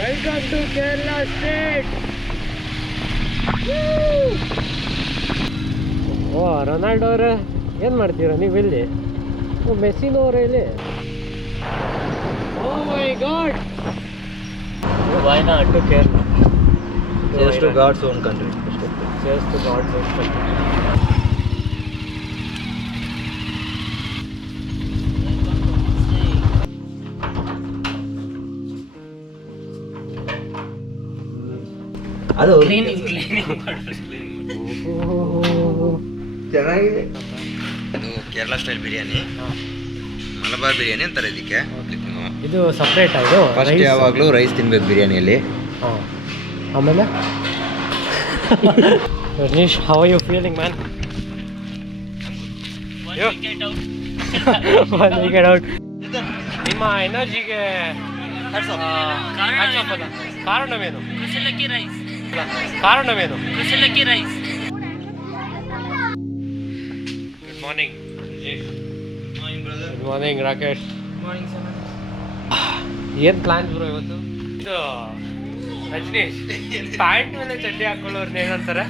Welcome to Kerala state. Oh Ronaldo ಅವರೇ, ಏನು ಮಾಡ್ತೀರಾ ನೀವು ಇಲ್ಲಿ? ಮೆಸ್ಸಿನವರೇ ಇಲ್ಲಿ. Oh my God, Wayanad to Kerala. Cheers to God's own country. Cheers to God's own country. ಅದು ಚೆನ್ನಾಗಿದೆ. ಅದು ಕೇರಳ ಸ್ಟೈಲ್ ಬಿರಿಯಾನಿ, ಮಲಬಾರ್ ಬಿರಿಯಾನಿ ಅಂತಾರೆ ಇದಕ್ಕೆ. ಇದು ಸಪ್ರೇಟ್ ಇದು ಫಸ್ಟ್ ಯಾವಾಗಲೂ ರೈಸ್ ತಿನ್ಬೇಕು ಬಿರಿಯಾನಿಯಲ್ಲಿ. ಆಮೇಲೆ Rajneesh, how are you feeling, man? When we get out. ನಿಮ್ಮ ಎನರ್ಜಿಗೆ ಕಾರಣವೇನು? ಕುಶಲಕ್ಕಿ ರೈಸ್. ಕಾರಣವೇನು? ಕುಶಲಕ್ಕಿ rice. Good morning good morning Rakesh. ಏನು ಪ್ಲಾನ್ಸ್ ಬ್ರೋ ಇವತ್ತು? ಇದು ರಜನೀಶ್ ಪ್ಯಾಂಟ್ ಮೇಲೆ ಚಡ್ಡಿ ಹಾಕೊಳ್ಳೋರ್ನ ಏನಂತಾರೆ?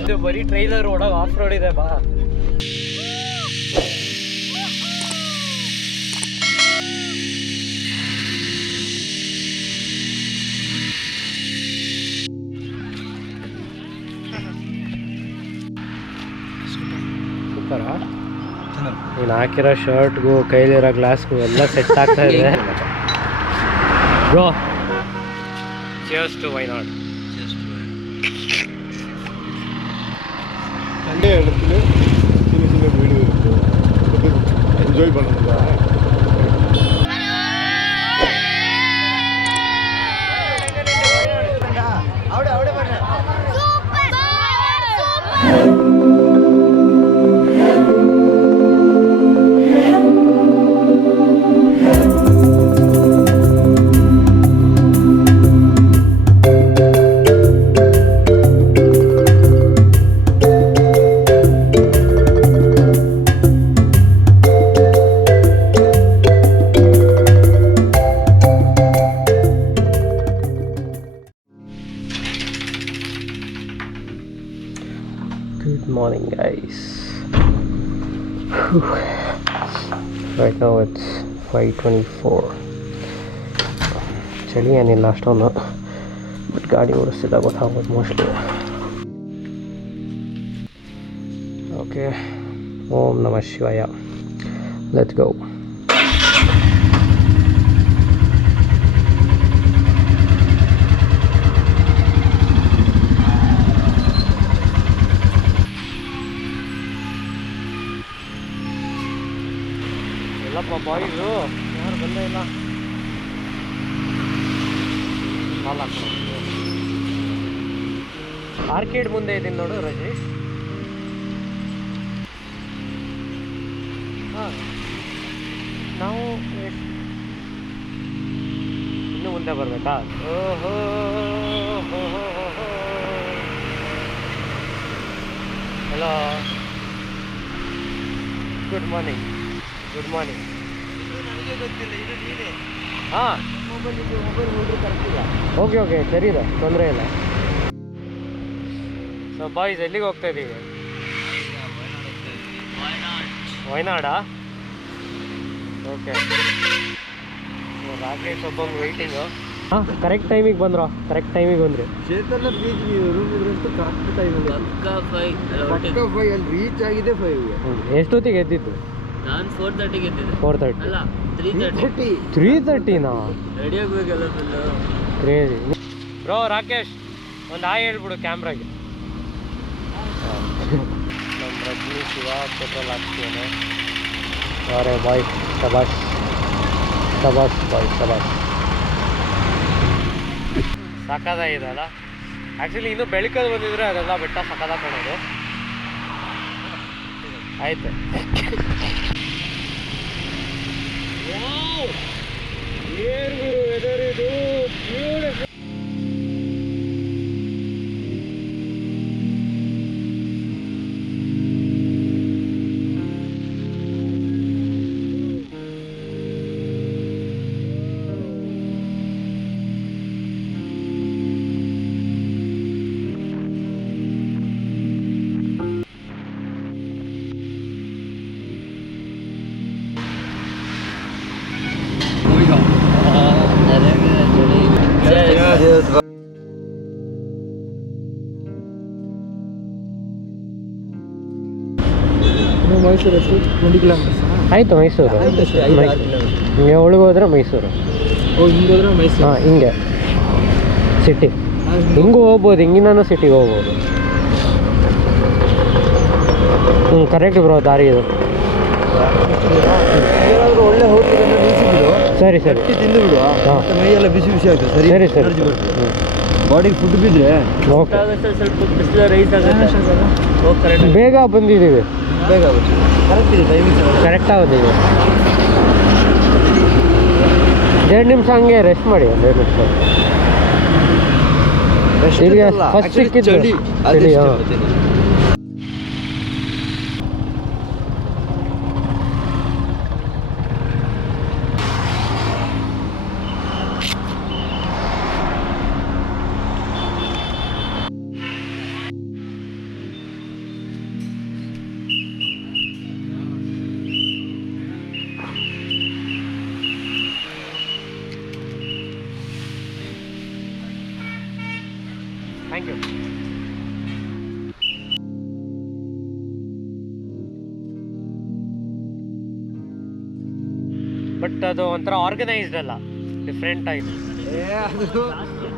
ಇದು ಬರೀ ಟ್ರೈಲರ್ ಒಳಗೆ ಆಫ್ ರೋಡ್ ಇದೆ ಬಾ. ಸೂಪರಾ? ನೀನು ಹಾಕಿರೋ ಶರ್ಟ್ಗೂ ಕೈಲಿರೋ ಗ್ಲಾಸ್ಗೂ ಎಲ್ಲ ಸೆಟ್ ಆಗ್ತಾ ಇದೆ bro. Cheers to Wayanad. Sunday இடத்துல சின்ன சின்ன வீடு இருக்கும், என்ஜாய் பண்ணுங்க. Good morning guys. Right now it's 5:24. ಚಳಿ ಏನಿಲ್ಲ ಅಷ್ಟೊಂದು, ಬಟ್ ಗಾಡಿ ಓಡಿಸ್ತಿದ್ದ ಗೊತ್ತಾಗೋದು ಮೋಸ್ಟ್ಲಿ. ಓಕೆ, ಓಂ ನಮಃ ಶಿವಾಯ. Let's go. ಎಲ್ಲಪ್ಪ ಬಾಯ್ಸು ಯಾರು ಬಂದೇ ಇಲ್ಲ. ಆರ್ಕೇಡ್ ಮುಂದೆ ಇದ್ದೀನಿ ನೋಡು ರಜೇಶ್. ಹಾಂ, ನಾವು ಇನ್ನೂ ಮುಂದೆ ಬರಬೇಕಾ? ಓಹೋ, hello, good morning. Good morning. ನನಗೆ ಗೊತ್ತಿಲ್ಲ, ಇದು ನೀನೇ. ಹಾಂ, ಮೊಬೈಲ್ ನೋಡ್ರಿ ಕರೆಕ್ಟಿಲ್ಲ. ಓಕೆ ಓಕೆ, ಸರಿ ಇದೆ, ತೊಂದರೆ ಇಲ್ಲ. ಸೊ ಬಾಯ್ಸ್ ಎಲ್ಲಿಗೆ ಹೋಗ್ತಾ ಇದ್ದೀವಿ? ವಯನಾಡಾ? ಓಕೆ. ರಾಕೇಶ್ ಒಬ್ಬ ವೆಯ್ಟಿಂಗು. ಹಾಂ, ಕರೆಕ್ಟ್ ಟೈಮಿಗೆ ಬಂದ್ರು. ಕರೆಕ್ಟ್ ಟೈಮಿಗೆ ಬಂದ್ರಿ. ಚೇತನ ಬೀಚ್ ರೂಮ್ ಇದ್ರಂತೂ ಕರೆಕ್ಟ್ ಟೈಮಲ್ಲಿ ಪಕ್ಕ 5 ಅಲ್ಲಿ ರೀಚ್ ಆಗಿದೆ 5ಗೆ. ಎಷ್ಟೊತ್ತಿಗೆ ಎದ್ದಿತ್ತು? ನಾನು 4:30ಗೆ ಎದ್ದಿದ್ದೆ. 4:30 ಅಲ್ಲ 3:30. 3:30ನಾ? ರೆಡಿ ಆಗಬೇಕಲ್ಲ ಫುಲ್ಲು. Crazy bro. ರಾಕೇಶ್ ಒಂದು ಹಾಯ್ ಹೇಳ್ಬಿಡು ಕ್ಯಾಮ್ರಾಗೆ. ನಮ್ಮ ರಜನೀಶ್ ಶಿವ ಪೆಟ್ರೋಲ್ ಹಾಕ್ತೀವಿ. ಅರೆ ಬಾಯ್, ಶಬಾಷ್ ಶಬಾಷ್ ಬಾಯ್, ಶಬಾಷ್. ಸಕ್ಕದಾಗಿದೆ ಅಲ್ಲ? ಆ್ಯಕ್ಚುಲಿ ಇನ್ನೂ ಬೆಳಕಲ್ಲಿ ಬಂದಿದ್ರೆ ಅದೆಲ್ಲ ಬೆಟ್ಟ ಸಕ್ಕದಾಗ ಕಾಣೋದು. ಆಯ್ತು. ಏನು ವೆದರ್ ಇದು, ಬ್ಯೂಟಿಫುಲ್. ಮೈಸೂರು ಎಷ್ಟು 20 ಕಿಲೋಮೀಟರ್ಸ್ ಆಯಿತು ಮೈಸೂರು ಹಿಂಗೆ ಒಳಗೋದ್ರೆ ಮೈಸೂರು. ಓ ಹಿಂಗೆ ಹೋದ್ರೆ ಮೈಸೂರು. ಹಾಂ ಹಿಂಗೆ ಸಿಟಿ ಹಿಂಗೂ ಹೋಗ್ಬೋದು, ಹಿಂಗಿನೂ ಸಿಟಿಗೆ ಹೋಗ್ಬೋದು. ಕರೆಕ್ಟ್ ಬ್ರೋ ದಾರಿ ಇದು. ಏನಾದರೂ ಒಳ್ಳೆ ಹೋಟೆಲ್ ನಿಲ್ಲಿಸಿಬಿಡು. ಸರಿ ಸರಿ ತಿಂದು ಬಿಡು. ಮೈಯೆಲ್ಲ ಬಿಸಿ ಬಿಸಿ ಆಗ್ತದೆ. ಸರಿ ಸರಿ ಸರಿ ಎನರ್ಜಿ ಬರ್ತದೆ. ಬಾಡಿಗೆ ಫುಡ್ ಬಿದ್ದರೆ ಓಕೆ. ಸ್ವಲ್ಪ ಬಿಸಿಲು ರೈಸ್ ಆಗುತ್ತೆ. ಹೋಗಿ ಕರೆಕ್ಟ್ ಬೇಗ ಬಂದಿದ್ದೀವಿ, ಬೇಗ ಆಗುತ್ತೆ. ಕರೆಕ್ಟ್ ಇದೆ ಟೈಮಿಂಗ್ಸ್. ಕರೆಕ್ಟಾಗಿ ಬಂದಿದ್ದೀವಿ. 2 ನಿಮಿಷ ಹಂಗೆ ರೆಸ್ಟ್ ಮಾಡಿ, 2 ನಿಮಿಷ. ಈಗ ಫಸ್ಟ್ ಸಿಕ್ಕಿದ್ದು ಚಳಿ. ಹಾಂ ಥ್ಯಾಂಕ್ ಯು. ಬಟ್ ಅದು ಒಂಥರ ಆರ್ಗನೈಸ್ಡ್ ಅಲ್ಲ, ಡಿಫ್ರೆಂಟ್ ಆಗಿ. ಅದು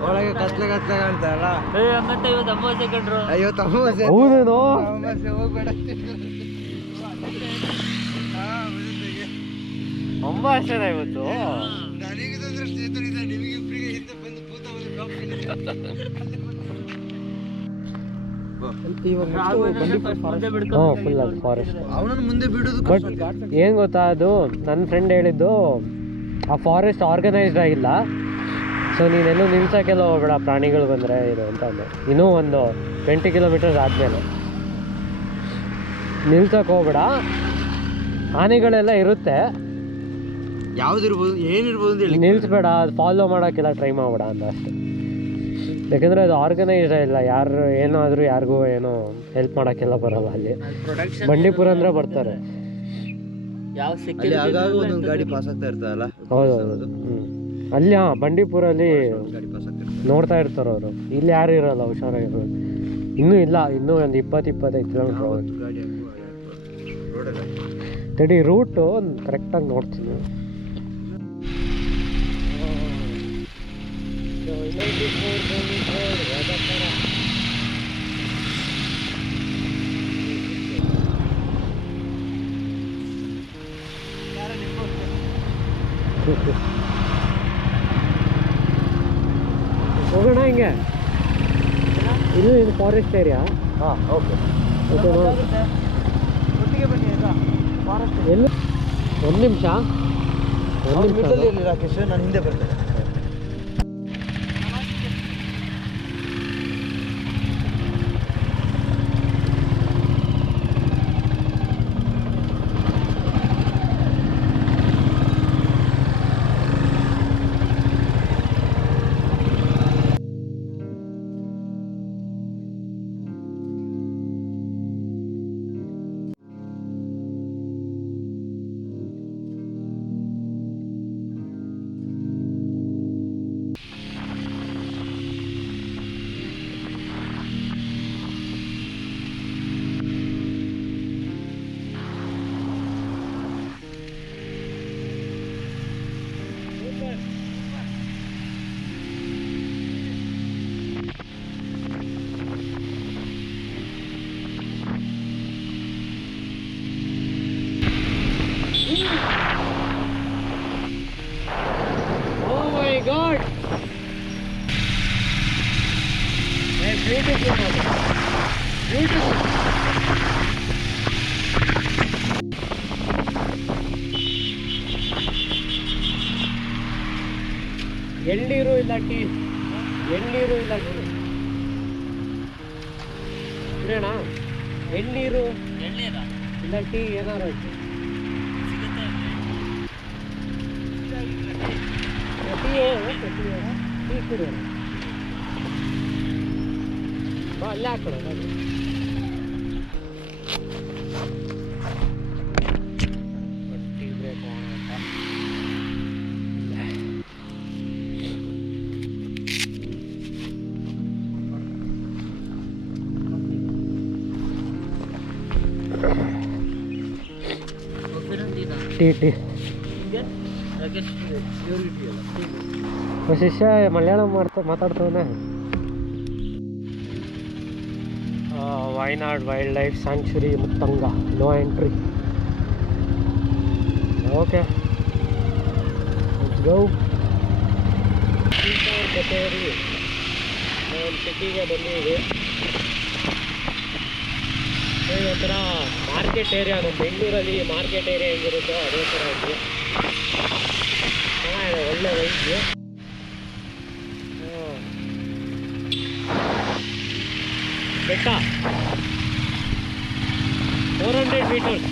ಒಳಗೆ ಕತ್ಲೆ ಕಾಣ್ತಾರಲ್ಲ. ಹಂಗಂತ ಇವತ್ತು ಅಮಾವಾಸ್ಯೆ ಕಂಡ್ರು. ಅಯ್ಯೋ ತಮಾಷೆ. ಹೌದೇನೋ, ತಮಾಷೆ ಹೋಗ್ಬೇಡ. ಅಮಾವಾಸ್ಯೆನ ಇವತ್ತು. ನನಗೆ ತೊಂದರೆ ಚೇತನಿದೆ, ನಿಮಗೆ ಇಬ್ಬರಿಗೆ ಹಿಂದೆ ಬಂದು ಭೂತ ಫುಲ್ ಅದು ಫಾರೆಸ್ಟ್. ಅವನನ್ನು ಮುಂದೆ ಬಿಡೋದು. ಬಟ್ ಏನು ಗೊತ್ತಾ, ಅದು ನನ್ನ ಫ್ರೆಂಡ್ ಹೇಳಿದ್ದು ಆ ಫಾರೆಸ್ಟ್ ಆರ್ಗನೈಸ್ಡ್ ಆಗಿಲ್ಲ. ಸೊ ನೀನೆಲ್ಲೂ ನಿಲ್ಸೋಕ್ಕೆಲ್ಲ ಹೋಗ್ಬೇಡ, ಪ್ರಾಣಿಗಳು ಬಂದರೆ ಇದು ಅಂತ ಅಂದೆ. ಇನ್ನೂ ಒಂದು 20 ಕಿಲೋಮೀಟರ್ಸ್ ಆದಮೇಲೆ ನಿಲ್ಸೋಕೆ ಹೋಗ್ಬೇಡ, ಆನೆಗಳೆಲ್ಲ ಇರುತ್ತೆ. ಯಾವುದಿರ್ಬೋದು ಏನಿರ್ಬೋದು ಅಂತ ಹೇಳಿ ನಿಲ್ಲಿಸ್ಬೇಡ, ಅದು ಫಾಲೋ ಮಾಡೋಕ್ಕೆಲ್ಲ ಟ್ರೈ ಮಾಡಬೇಡ ಅಂತ ಅಷ್ಟೆ. ಯಾಕೆಂದರೆ ಅದು ಆರ್ಗನೈಸ್ಡ್ ಇಲ್ಲ, ಯಾರು ಏನಾದರೂ ಯಾರಿಗೂ ಏನೋ ಹೆಲ್ಪ್ ಮಾಡೋಕ್ಕೆಲ್ಲ ಬರೋಲ್ಲ ಅಲ್ಲಿ. ಬಂಡೀಪುರ ಅಂದರೆ ಬರ್ತಾರೆ. ಯಾವ ಅಲ್ಲಿ ಆಗಾಗ ಒಂದೊಂದು ಗಾಡಿ ಪಾಸ್ ಆಗ್ತಾ ಇರ್ತಾರಲ್ಲ. ಹೌದೌದು. ಅಲ್ಲಿ ಬಂಡೀಪುರಲ್ಲಿ ಗಾಡಿ ಪಾಸ್ ಆಗ್ತಾ ಇರ್ತಾರೆ, ನೋಡ್ತಾ ಇರ್ತಾರೆ ಅವರು. ಇಲ್ಲಿ ಯಾರು ಇರೋಲ್ಲ, ಹುಷಾರಾಗಿರೋದು. ಇನ್ನೂ ಇಲ್ಲ, ಇನ್ನೂ ಒಂದು 20-25 ಕಿಲೋಮೀಟ್ರ್ ಹೋಗೋದು. ಗಾಡಿ ರೋಡಲ್ಲ ತಡಿ, ರೂಟು ಕರೆಕ್ಟಾಗಿ ನೋಡ್ತೀನಿ. ಹೋಗೋಣ ಹಿಂಗೆ. ಇದು ಫಾರೆಸ್ಟ್ ಏರಿಯಾ. ಹಾಂ ಓಕೆ. ಒಟ್ಟಿಗೆ ಬನ್ನಿ ಆಯಿತಾ. ಫಾರೆಸ್ಟ್ ಎಲ್ಲಿ? ಒಂದು ನಿಮಿಷ ಇರಲಿ ರಾಕೇಶ್, ನಾನು ಹಿಂದೆ ಬರ್ತೇನೆ. God! Beautiful. Beautiful. ಎಳ್ನೀರು ಇಲ್ಲ ಟೀ, ಎಳ್ನೀರು ಇಲ್ಲ ಟೀ ಇರೋಣ. ಎಳ್ನೀರು ಇಲ್ಲ ಟೀ ಏನಾರು ಟೀ ಕುಡಿಯೋಣ. ಬಾ ಅಲ್ಲೇ ಹಾಕೊಳ್ಳೋಣ. ಟೀ ಬ್ರೇಕ್ ಅಂತ ಟೀ ನಿಮಗೆ ರಾಕೇಶ್ ಶಿಷ್ಯ ಮಲಯಾಳಂ ಮಾತಾಡ್ತವನೆ. Wayanad wildlife sanctuary Muthanga, no entry. Okay go. ಕಚೇರಿ ಸಿಟಿಗೆ ಬಂದಿದ್ದೀವಿ. ಒಂಥರ ಮಾರ್ಕೆಟ್ ಏರಿಯಾ, ನಮ್ಮ ಬೆಂಗಳೂರಲ್ಲಿ ಮಾರ್ಕೆಟ್ ಏರಿಯಾ ಹೆಂಗಿರುತ್ತೋ ಅದೇ ಥರ ಇದೆ. ಚೆನ್ನಾಗಿದೆ, ಒಳ್ಳೆ ವೈದ್ಯ. ಬೆಟ್ಟ 400 ಮೀಟರ್ಸ್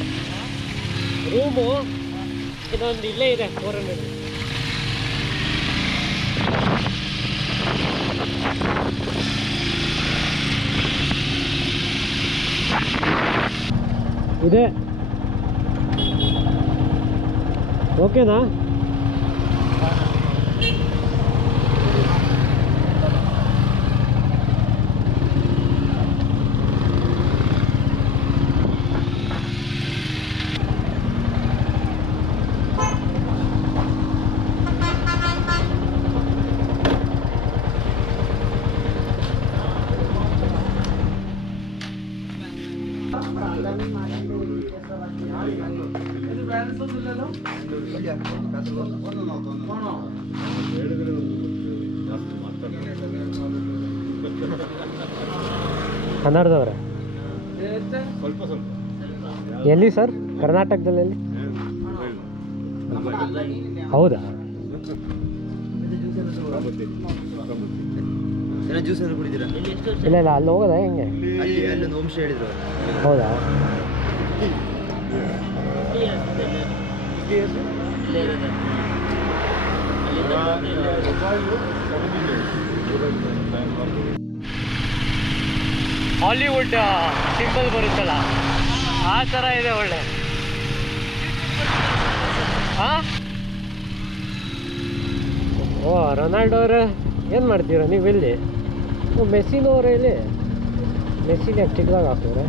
ರೂಮು. ಇದೊಂದು ಇಲ್ಲೇ ಇದೆ 400. ಇದೆ ಓಕೆನಾ? ಕನ್ನಡದವ್ರೆ ಎಲ್ಲಿ ಸರ್? ಕರ್ನಾಟಕದಲ್ಲಿ ಎಲ್ಲಿ? ಹೌದಾ? ಜ್ಯೂಸ್ ಏನು ಕುಡಿತೀರಾ? ಇಲ್ಲ ಇಲ್ಲ, ಅಲ್ಲಿ ಹೋಗೋದಾ ಹೆಂಗೆ? ಅಲ್ಲಿ ಅಲ್ಲೊಂದು ಹೋಮ್ ಸ್ಟೇ ಹೇಳಿದ್ರು. ಹೌದಾ? ಹಾಲಿವುಡ್ ಸಿಂಬಲ್ ಬರುತ್ತಲ್ಲ ಆ ಥರ ಇದೆ, ಒಳ್ಳೆ. ಹಾಂ, ಓ ರೊನಾಲ್ಡೋ ಅವರೇ ಏನು ಮಾಡ್ತೀರಾ ನೀವು ಇಲ್ಲಿ? ಮೆಸ್ಸಿನವ್ರೆ ಇಲ್ಲಿ. ಮೆಸ್ಸಿನ ಯಾಕೆ ಚಿಕ್ಕದಾಗ ಹಾಕ್ತವ್ರೆ?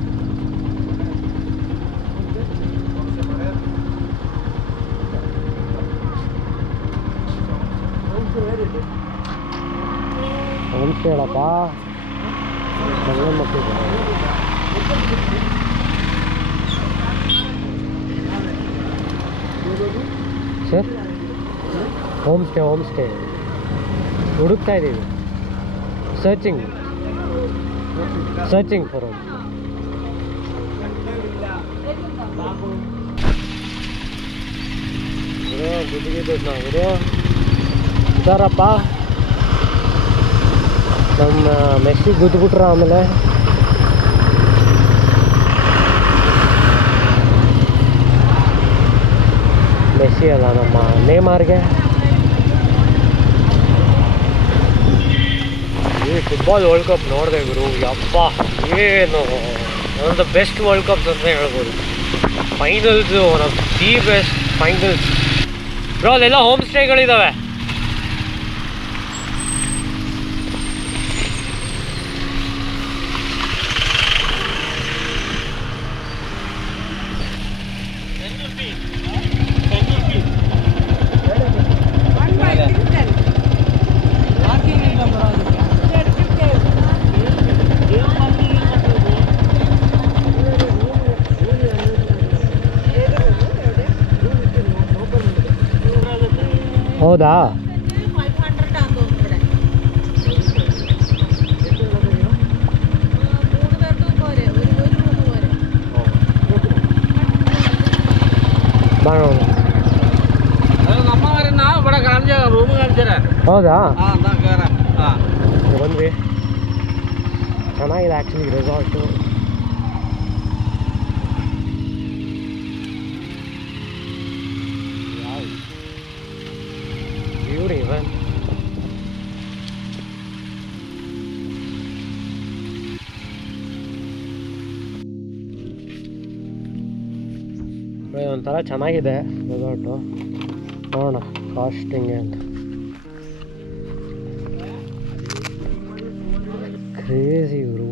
ಹೋಮ್ ಸ್ಟೇ ಹೇಳಪ್ಪ, ಮಕ್ಕಳು ಸರ್. ಹೋಮ್ ಸ್ಟೇ ಹುಡುಕ್ತಾ ಇದ್ದೀವಿ. Searching for home. ಗುದ್ದಿದ್ದು ನಾವು ಇದಾರಪ್ಪ, ನಮ್ಮ ಮೆಸ್ಸಿ ಗುದ್ದುಬಿಟ್ರ. ಆಮೇಲೆ ಮೆಸ್ಸಿ ಅಲ್ಲ, ನಮ್ಮ ನೇಮಾರ್ಗೆ. ಈ ಫುಟ್ಬಾಲ್ ವರ್ಲ್ಡ್ ಕಪ್ ನೋಡಿದೆ ಗುರು, ಯಪ್ಪ ಏನು one of the best world cups ಅಂತ ಹೇಳ್ಬೋದು. Finals one of the best finals bro. ಅಲ್ಲೆಲ್ಲ ಹೋಮ್ ಸ್ಟೇಗಳಿದ್ದಾವೆ. ಹೌದಾ? ಹೌದಾ? ಬಂದ್ವಿ. ಚೆನ್ನಾಗಿದೆ ಆ್ಯಕ್ಚುಲಿ ರೆಸಾರ್ಟು. ಬ್ಯೂಟಿ ಇವನ್. ಒಂಥರ ಚೆನ್ನಾಗಿದೆ ರೆಸಾರ್ಟು. ನೋಡೋಣ ಕಾಸ್ಟ್ ಹೆಂಗೆ ಅಂತ. ಕ್ರೇಜಿ ಇವರು.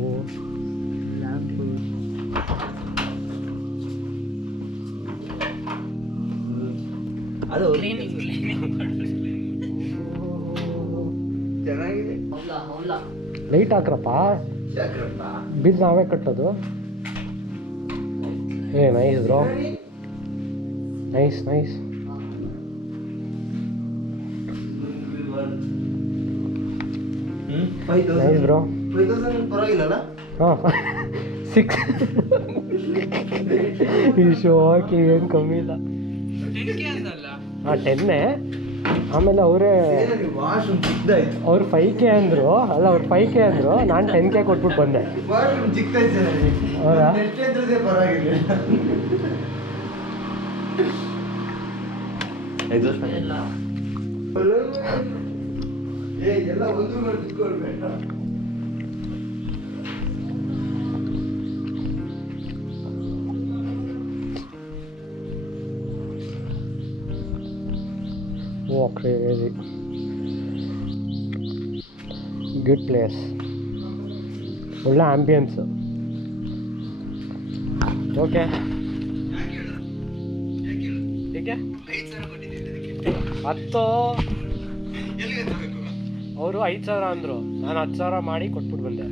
ಅದು ಚೆನ್ನಾಗಿದೆ. ಲೈಟ್ ಹಾಕ್ರಪ್ಪ, ಬಿಲ್ ನಾವೇ ಕಟ್ಟೋದು. ಏ nice bro, nice nice. Nice bro. 5,000 ಪರವಾಗಿಲ್ಲಲ್ಲ? ಹಾಂ 6 ಈ ಶೋ ಹಾಕಿ ಏನು ಕಮ್ಮಿ ಇಲ್ಲ. ಹಾಂ 10 ಆಮೇಲೆ ಅವರೇ ವಾಶ್ರೂಮ್ ಚಿಕ್ಕದಾಯ್ತು. ಅವ್ರು 5K ಅಂದರು. ಅಲ್ಲ ಅವ್ರು 5K ಅಂದರು, ನಾನು 10K ಕೊಟ್ಬಿಟ್ಟು ಬಂದೆ. ವಾಶ್ರೂಮ್ ಚಿಕ್ಕದಾಯ್ತು. ಹೌದಾ? ಎಷ್ಟೇ ಪರವಾಗಿಲ್ಲ. ಎಲ್ಲ ಒಂದು ಮಾಡ್ಕೊಳ್ಬೇಡ. ಓ ಕ್ರೇಜಿ ಗುಡ್ ಪ್ಲೇಸ್, ಒಳ್ಳೆ ಆಂಬಿಯನ್ಸ್. ಓಕೆ ಹೇಗೆ 5,000 ಕೊಟ್ಟಿದ್ದೀವಿ. 10 ಎಲ್ಲಿಗೆ ತಗೋಬೇಕು? ಅವರು 5,000 ಅಂದರು, ನಾನು 10,000 ಮಾಡಿ ಕೊಟ್ಬಿಟ್ಟು ಬಂದೆ.